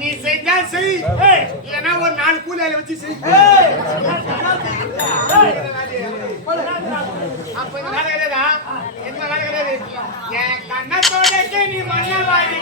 நீ செஞ்சா செய், இல்லைன்னா ஒரு 4 கூலியால வச்சு செய். அப்ப இந்த வேலை கிடையாதா? என்ன வேலை கிடையாது? என் கண்ணத்தோட நீ மண்ண வாங்கி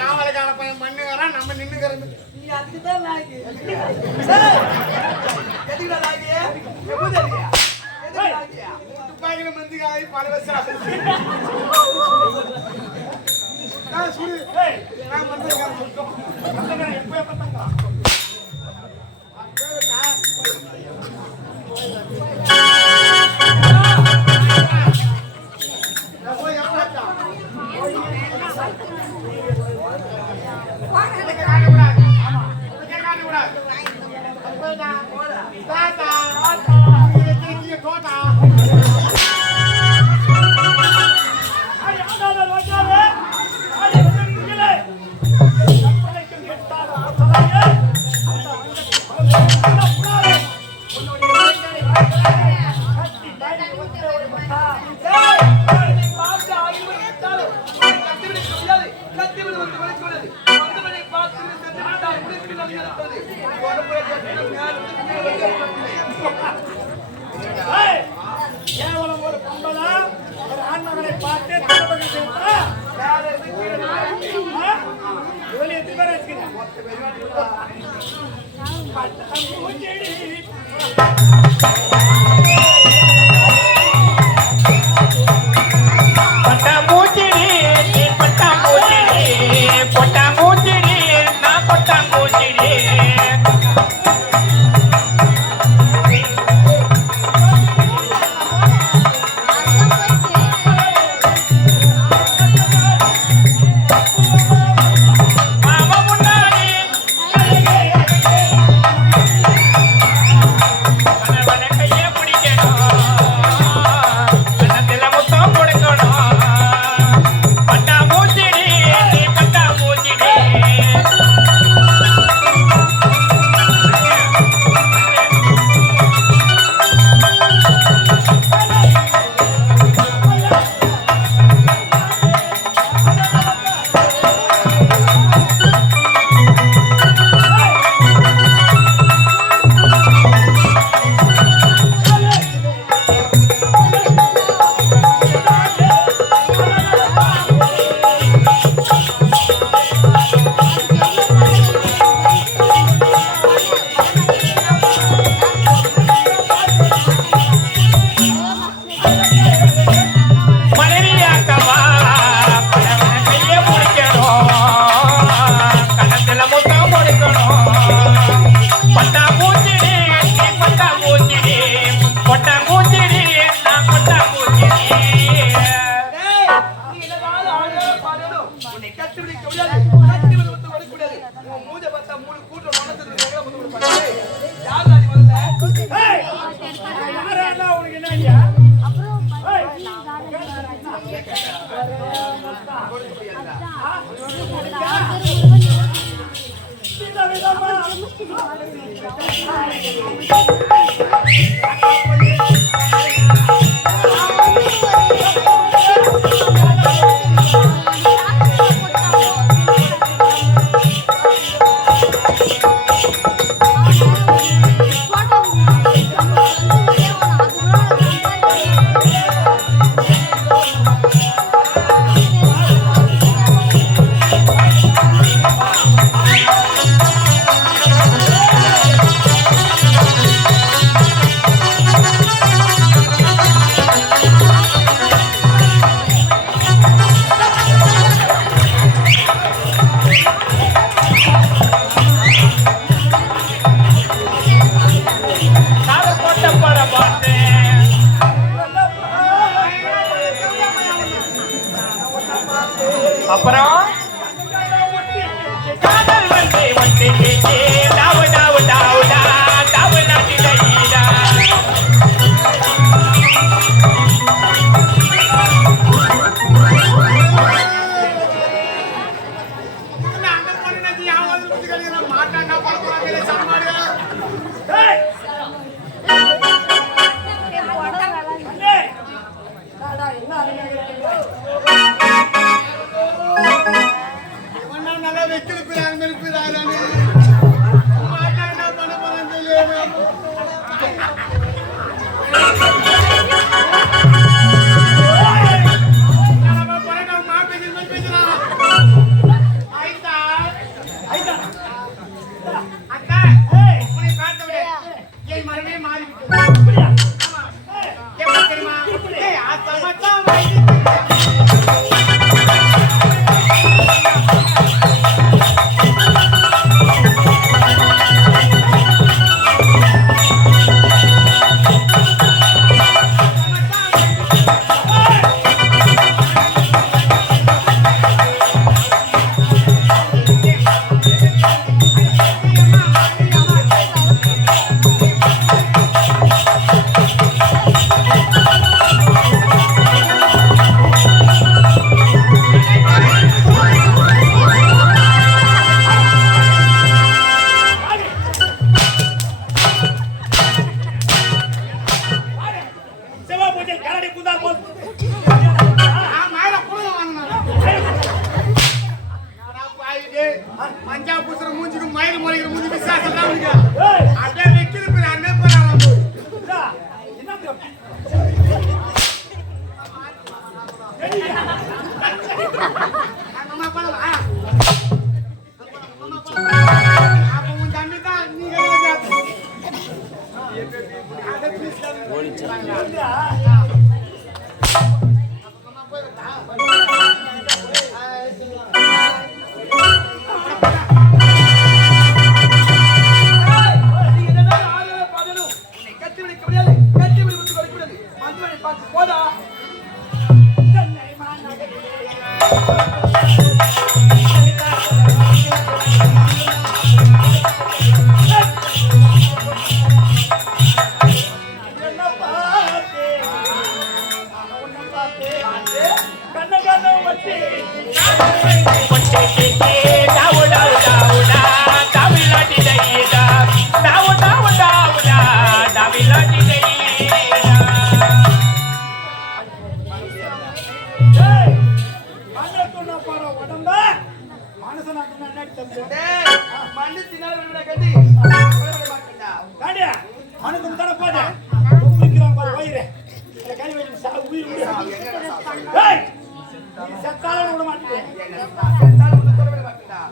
காவலகார பையன் மண்ணு வரான், நம்ம நின்னுக்கிறது. நீ அதுக்குதான் லாகி. எதுக்குடா லாகி? துப்பாக்கில மந்திக்காய் பல வருஷம் சுடு மந்திரிக்கார சுத்தம் எப்ப எப்ப தங்க கேவலம் ஒரு பொம்பளை ஒரு ஆண்மகனை பார்த்து இவளை எத்தனை பேர் வச்சுக்கிறேன் விதமா அப்புறம் காதல் வந்து வந்து கேட்டே டாவு டாவு டாவுடா டாவு நாட்டிலைடா அந்த பொண்ணு நதி யாவது புடிக்கல மாட்டாங்க பரவாயில்லை சாமாடு நல்லா வைக்கிறாங்க மாட்டா என்ன பண்ண போறேன்னு தெரியாது மஞ்சா பூசுற மூஞ்சிக்கு மயில் முறைகிற மூஞ்சி விசாசம் தான் அப்படியே வைக்கிறது பேர் அண்ணே அப்ப உன் தம்பி தான் நீங்க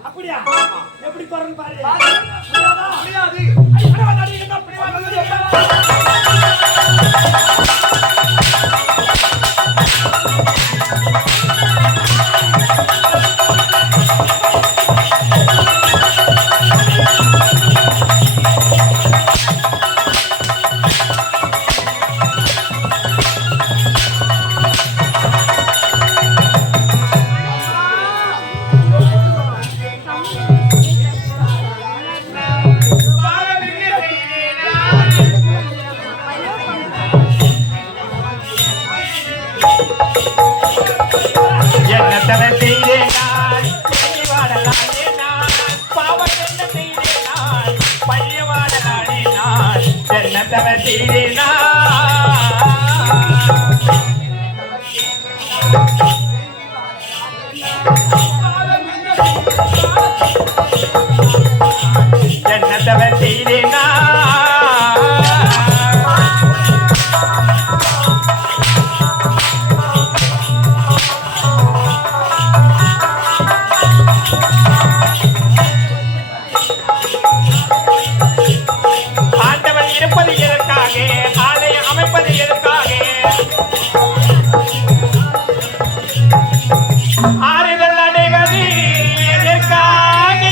அப்படியா எப்படி போறன்னு பாரு முடியாது என்னத்தவ செய்தேனா என்னத்தவ செய்தேனா ஆண்டவன் இருப்பது எதற்காக ஆலயம் அமைப்பது எதற்காக ஆறுதல் அடைவது எதற்காக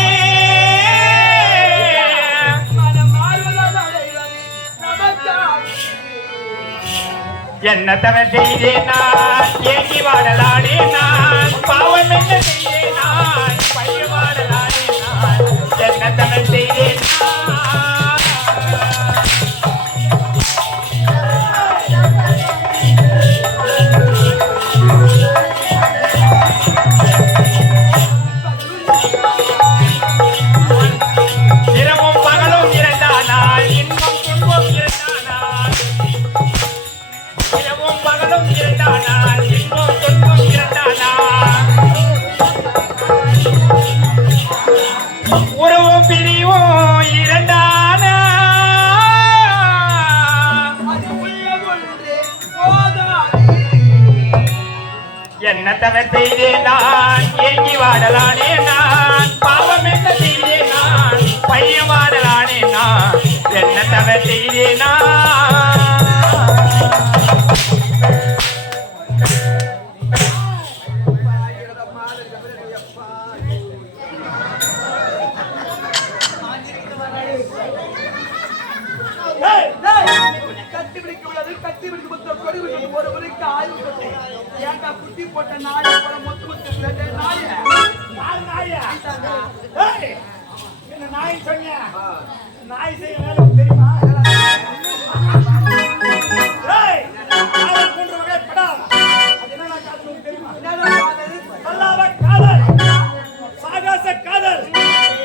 என்ன தவ செய்தேன் நான் ஏங்கி வாடலானே நான் பாவம் என்ன செய்தேன் நான் பைய வாடலானே நான் என்ன தவ செய்தேன் இரவும் பகலும் இரண்டானால் இன்பம் துன்பம் இரண்டானால் இரவும் பகலும் இரண்டானால் இன்பம் துன்பம் இரண்டானால் உறவும் பிரிவும் இரண்டானா என்ன தவ செய்தேன் நான் ஏங்கி வாடலானே நான் பாவம் என்ன செய்தேன் நான் பைய வாடலானே நான் என்ன தவ செய்தேன் நான் கட்டி பிடிக்கூடாது கட்டி பிடிக்கும் கொடி ஒரு முறைக்கு ஆய்வு பண்ணி ஏன்டா குட்டி போட்ட நாய் போல மொத்து மொத்து நாய நாயா என்ன நாய் சொன்னியா நாய் செய்ய வேலை தெரியுமா கொண்டு வகை படா அது என்ன காதல் தெரியுமா அல்லாஹ் காதல் சாகாச காதல்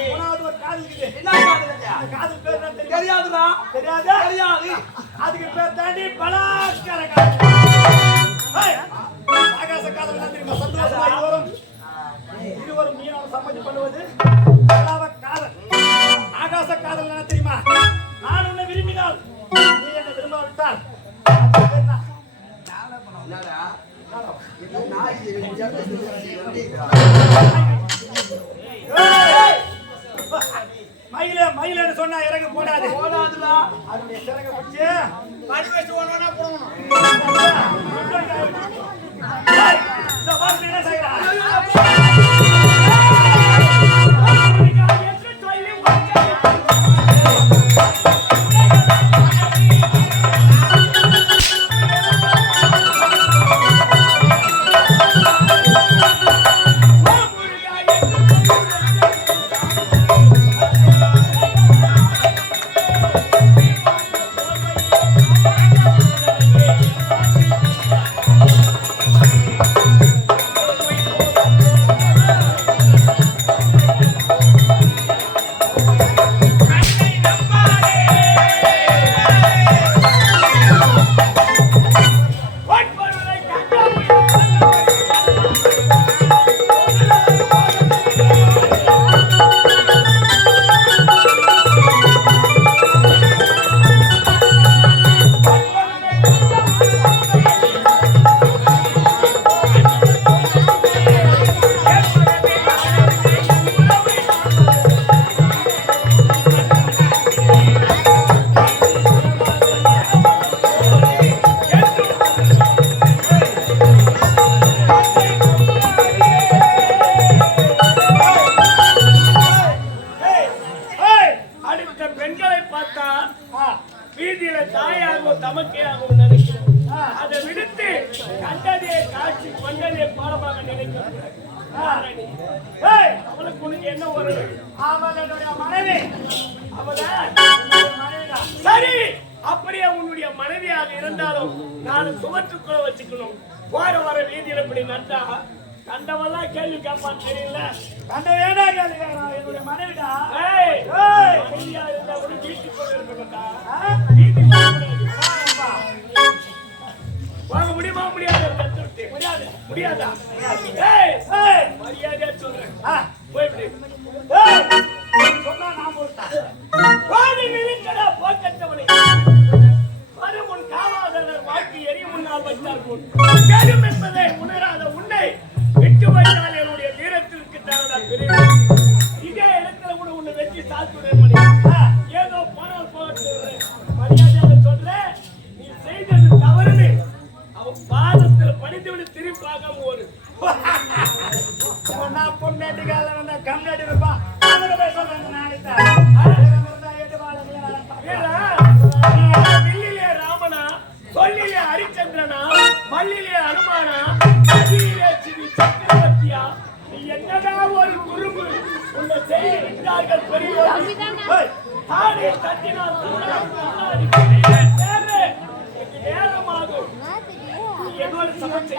மூணாவது ஒரு காதல் இருக்குது என்ன காதல் பேர் என்ன தெரியாதுடா தெரியாது அதுக்கு பேர் தாண்டி பலாத்கார காதல் ஆகாச காதல் என்ன தெரியுமா சந்தோஷமா இருவரும் நீங்களும் சம்மதி பண்ணுவது பலாவ காதல் ஆகாச காதல் என்ன தெரியுமா நான் உன்னை விரும்பினால் நீ என்னை விரும்பாவிட்டால் மயிலே மயிலேன்னு சொன்னா இறங்க போடாது போடாதுடா அதனுடைய சிறக பிடிச்சு மணி வச்சு ஒண்ணா போடணும் இந்த வார்த்தை என்ன செய்யறா சரி அப்படியே உன்னுடைய மனைவியாக இருந்தாலும் நான் சுவற்றுக்குள்ள வச்சுக்கணும். போற வர வீதியில இப்படி நட்டா கண்டவெல்லாம் கேள்வி கேட்பான்னு தெரியல. கண்ட வேணா கேள்வி என்னுடைய மனைவிடா வீட்டுக்குள்ள இருக்கா வீட்டுக்கு வேண்டாம். ஏய், ஏய், மரியாதையா சொல்றேன். போய்விடு. ஏய், சொன்னா நான் போட்டேன். வாடி விழிக்கடா போக்கட்டவனே. மறுமுன் காவாதனர் வாக்கி எரிய முன்னால் வைத்தால் போல். கேடும் என்பதை உணராத உன்னை விட்டு வைத்தால் என்னுடைய தீரத்திற்கு தரதான் தெரியும். இதே இடத்துல கூட உன்னை வெற்றி சாத்துறேன் மணி. ஏதோ போனால் போகட்டு மரியாதையாக சொல்றேன். நீ செய்தது தவறுன்னு அவன் பாதத்தில் படித்துவிட்டு திரும்பி பார்க்காம ஒரு பொண்ணாட்டிக்கால கம்னாடி இருப்பான். வில்லிலே ராமனா, சொல்லிலே ஹரிச்சந்திரனா, மல்லிலே அனுமானா, நதியிலே சிவி சக்கரவர்த்தியா, நீ என்னடா ஒரு குறும்பு உன்னை செய்ய விட்டார்கள் பெரியோர். தானே தட்டினால் நேரமாகும். என்னோட சமைச்ச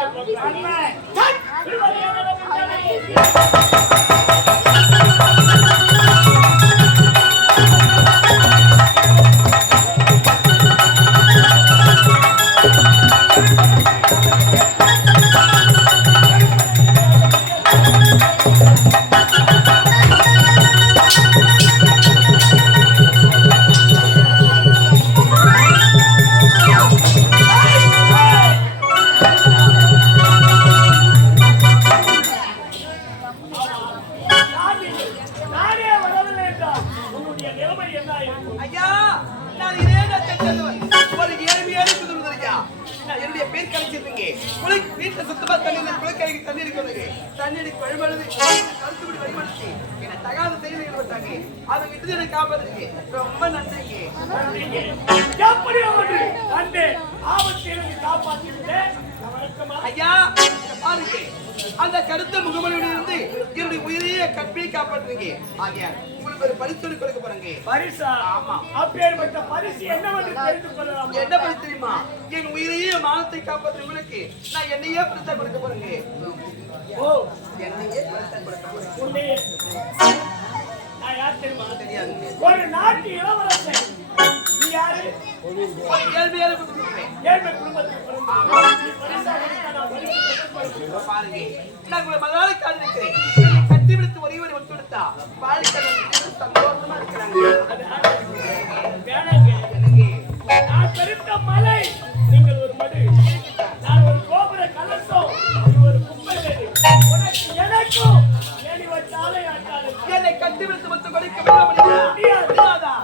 ரொம்ப நன்றிங்க. ஐயா பாருங்க, அந்த கருத்த முகமலியிலிருந்து என்னுடைய உயிரையே கற்பி காப்பாற்றுங்க. ஆகியா உங்களுக்கு ஒரு பரிசு கொடுக்க போறேங்க. பரிசா? ஆமா. அப்பேற்பட்ட பரிசு என்னவென்று தெரிந்து கொள்ளலாம். என்ன பரிசு தெரியுமா? என் உயிரையே மானத்தை காப்பாற்ற உங்களுக்கு நான் என்னையே பரிசா கொடுக்க போறேங்க. ஓ, என்னையே பரிசா கொடுக்க போறேன். உன்னையே நான் யார் தெரியுமா? தெரியாது. ஒரு நாட்டு இளவரசன். நீ யாரு? ஏழ்மையான குடும்பத்தில் பாருங்க, நான் உங்களை மலையாள காதலிக்கிறேன். கட்டி விடுத்து ஒரே ஒரு ஒத்து விடுத்தா வாழ்க்கை சந்தோஷமா இருக்கிறாங்க. நான் பெருத்த மலை, நீங்கள் ஒரு மடு, நான் ஒரு கோபுர கலசம், ஒரு குப்பை வேறு. உனக்கு எனக்கும் ஏறி வச்சாலே என்னை கட்டி விடுத்து ஒத்து கொடுக்க முடியாதா?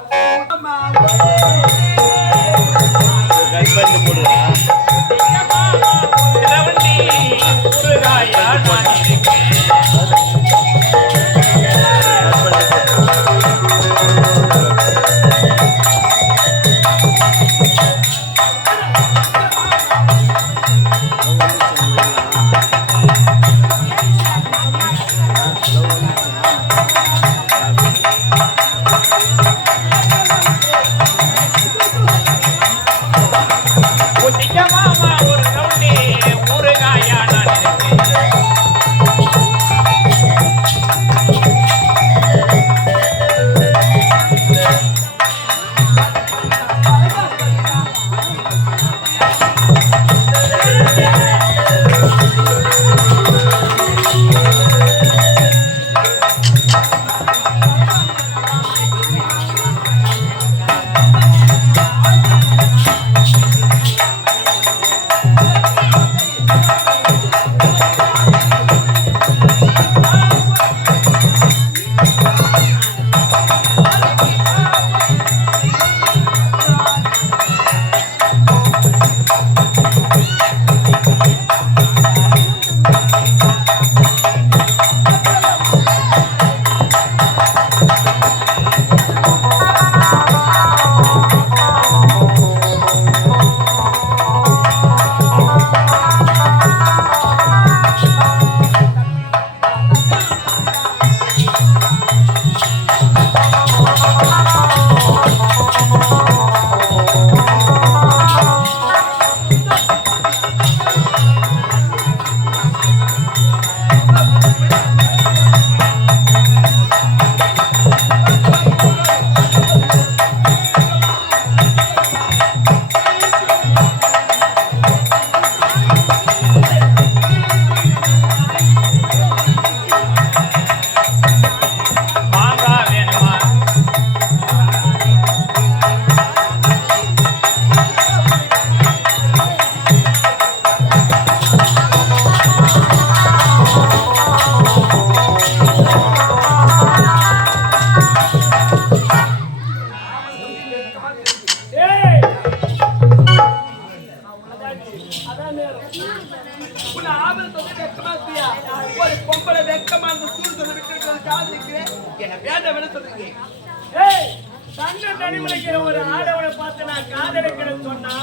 தன்னை தனிமலைக்கிற ஒரு ஆடவனை பார்த்து நான் காதலிக்கிறேன்னு சொன்னா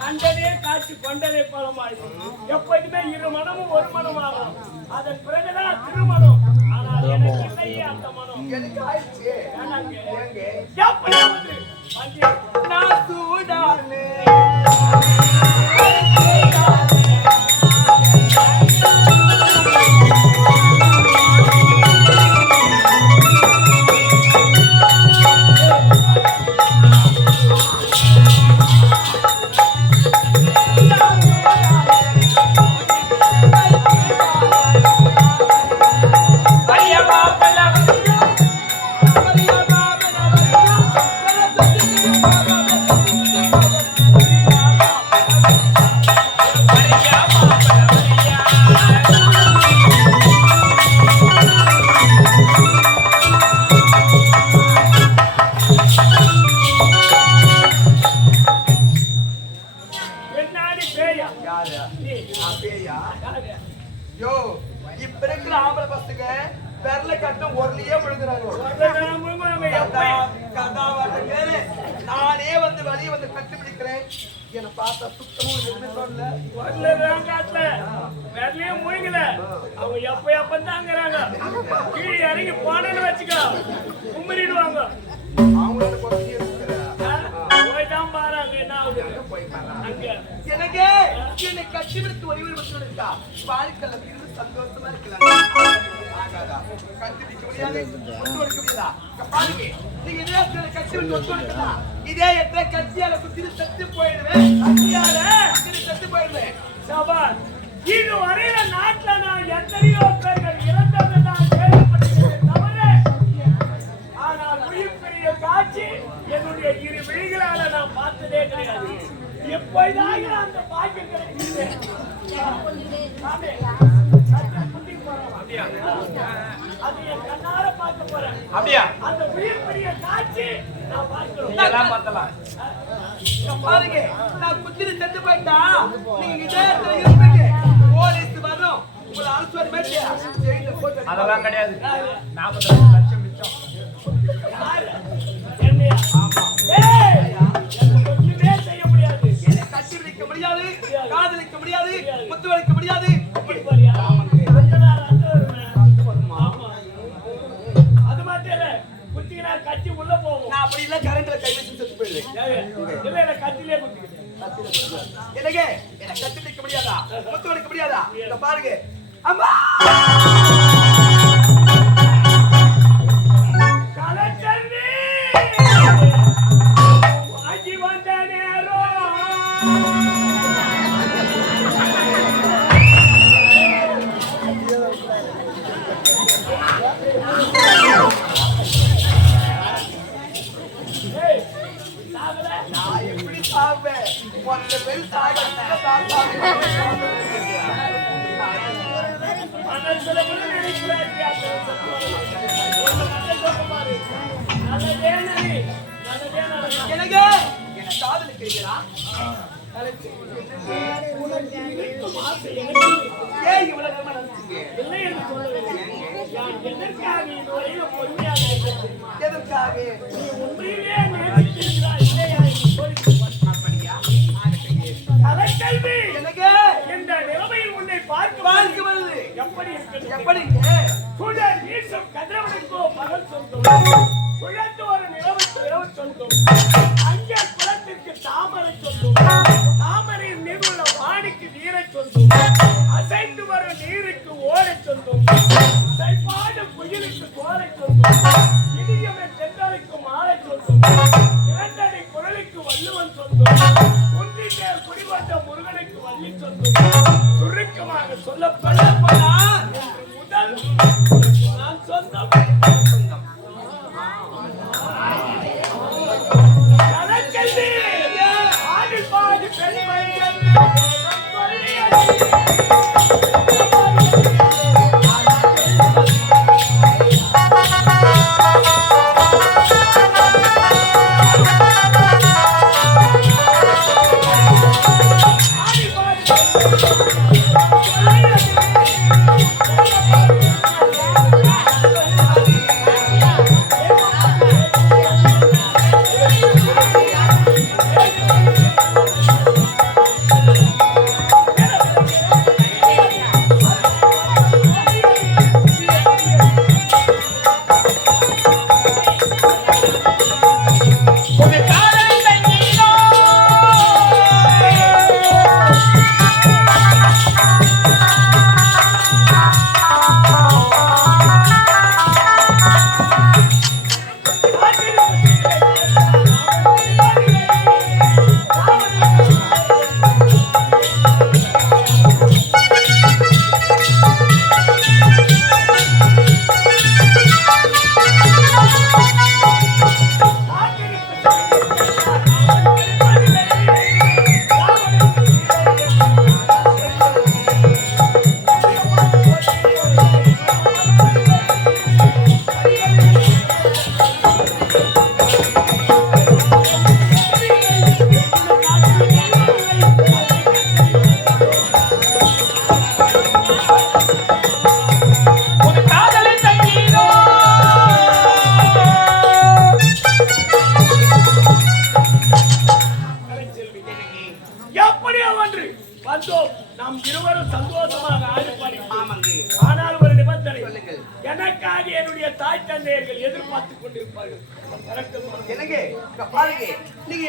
கண்டதே காட்சி கொண்டதே பலமாயிடும். எப்போதுமே இரு மனமும் ஒரு மனமாகும். அதன் பிறகுதான் திருமணம். ஆனால் எனக்கு இல்லையே அந்த மனம். எனக்கு ஆயிடுச்சு. எப்படி வந்து நான் சூடானே யோ இப்ப இருக்கிற ஆம்பளை பசங்க பெரல கட்டும் ஒருலையே விழுந்துறாங்க. நானே வந்து வெளியே வந்து கட்டி பிடிக்கிறேன். என்ன பார்த்தா சுத்தமும் எதுவுமே சொல்லல. வேலையே முழுங்கல. அவங்க எப்ப தாங்கிறாங்க. கீழே இறங்கி போனேன்னு வச்சுக்கோ கும்பிடுவாங்க. அவங்களோட குறைஞ்சி போய்தான் பாருங்க என்ன ஆகுது. எனக்கு என்னை கட்சி பிடித்து ஒரே ஒரு இருக்கா வாழ்க்கையில இருந்து சந்தோஷமா இருக்கலாம். கட்டி பிடிக்க முடியாது, ஒத்து கொடுக்க முடியாதா? பாருங்க நீங்க இதே கட்சி விட்டு ஒத்து கொடுக்கலாம். இதே எத்தனை கட்சியால குத்தி செத்து போயிடுவேன். கட்சியால செத்து போயிடுவேன். சபான் இது வரையில நாட்டுல நான் எத்தனையோ பேர்கள் இறந்ததை நான் கேள்விப்பட்டிருக்கிறேன் தவிர, ஆனால் உயிர் பெரிய காட்சி என்னுடைய இரு விழிகளால நான் பார்த்ததே கிடையாது. எப்போதாக அந்த பாக்கியம் கிடைக்கிறது. அது என் கண்ணார பார்க்க போறேன். அப்படியா? அந்த உயிர் பெரிய காட்சி நான் பார்க்கிறோம். இதெல்லாம் பார்த்தலாம். பாருங்க நான் குத்திட்டு செத்து போயிட்டா நீங்க இதே இடத்துல இருப்பீங்க. போலீஸ் வரும் உங்களை அனுப்பிச்சு மேட்டியா அதெல்லாம் கிடையாது. 42 லட்சம் மிச்சம். செய்ய முடியாது. என்னை கட்டி பிடிக்க முடியாது, காதலிக்க முடியாது, முத்து வலிக்க முடியாது. அது மட்டும் இல்ல குத்தினா கட்டி உள்ள போகும். நான் அப்படி இல்ல கரண்ட்ல கை வச்சு செத்து போயிடுவேன். கத்திலே குத்திக்கிறேன். எனக்கு என்னை கட்டி பிடிக்க முடியாதா, முத்து வலிக்க முடியாதா? இத பாருங்க அம்மா கலச்சல்வி ஆஜி வந்த நேரோ நான் எப்படி சாவேன்? ஒன்றை பேர் சாக எனக்கு என்ன காதலிக்கிறீங்களா? ஏன் இவ்வளவு நேரமா நினைச்சீங்க? எதற்காக? எனக்கு இந்த நிலைமையில் உன்னை பார்க்க வருது. எப்படி இருக்கிறது? எப்படிங்க? சுடர் வீசும் கதிரவனுக்கோ பகல் சொந்தம், குழந்து ஒரு நிலவுக்கு இரவு சொந்தம், அங்கே குளத்திற்கு தாமரை சொந்தம், தாமரையின் மீது உள்ள வாடிக்கு நீரை சொந்தம், அசைந்து வரும் நீருக்கு ஓரை சொந்தம், சைப்பாடு புயலுக்கு கோரை சொந்தம், இடியமை சென்றலுக்கு மாலை சொந்தம், இரண்டடி குரலுக்கு வள்ளுவன் சொந்தம், குன்றின் மேல் குடிவந்த முருகனுக்கு வள்ளி சொந்தம். சுருக்கமாக சொல்லப்படப்படால் முதல் நான் சொந்தம் கலக்கல்வி ஆடி பாடி பெருமை கொண்டிருப்பார்கள். கரெக்டுமா? என்னங்க இங்க பாருங்க, நீங்க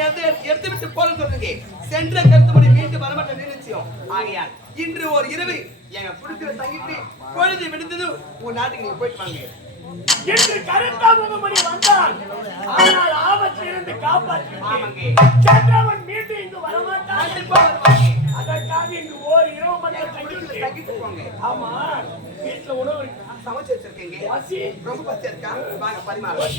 எடுத்து விட்டு போல சொல்றீங்க. சென்ற கருத்துப்படி மீண்டும் வரமாட்ட நிச்சயம். ஆகையால் இன்று ஒரு இரவு எங்க குடுக்கிற தங்கிட்டு பொழுது விடுத்தது உங்க நாட்டுக்கு நீங்க போயிட்டு வாங்க. என்று கரெக்டா முகமணி வந்தான். ஆனால் ஆபத்திலிருந்து காப்பாற்றி ஆமாங்க, சென்றவன் மீண்டும் இங்கு வரமாட்டான். கண்டிப்பா வருவாங்க. அதற்காக இங்கு ஓர் இரவு மட்டும் குடுக்கிற தங்கிட்டு போங்க. ஆமா, வீட்டுல உணவு இருக்கா? சமைச்சு வச்சிருக்கீங்க. பசி ரொம்ப பசி இருக்கா? வாங்க பரிமாறலாம்.